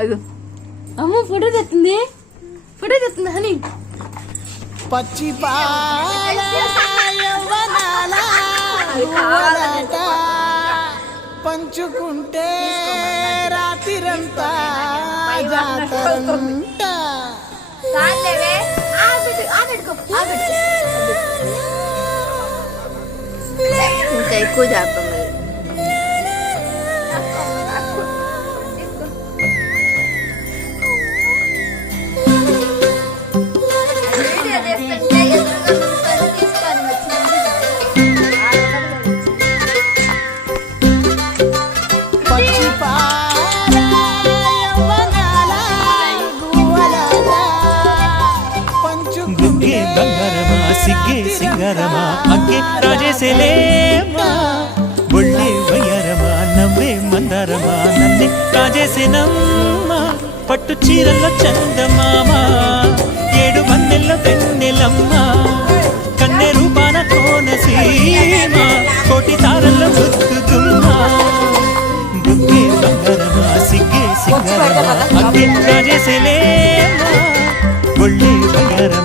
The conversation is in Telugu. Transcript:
అయ్యో అమ్మ ఫోటో తెస్తుంది హనీ పచ్చి పంచుకుంటే రాత్రిరంతా జాతరంట. ఇంకా ఎక్కువ చేస్తాం బంగారమా సిగ్గే సింగారమా అగ్గే రాజేసేలేమా ఒళ్ళే వయ్యారమా నవ్వే మందారమా నన్నే కాజేసేనమ్మా పట్టు చీరల్లో చందమామ 7 మన్నెల్లో వెన్నెలమ్మ కన్నె రూపాన కోనసీమ కోటి తారల్లో గుర్తుతుమ్మా బుగ్గే బంగారమా సిగ్గే సింగారమా అగ్గే రాజేసేలేమా ఒళ్ళే వయ్యారమా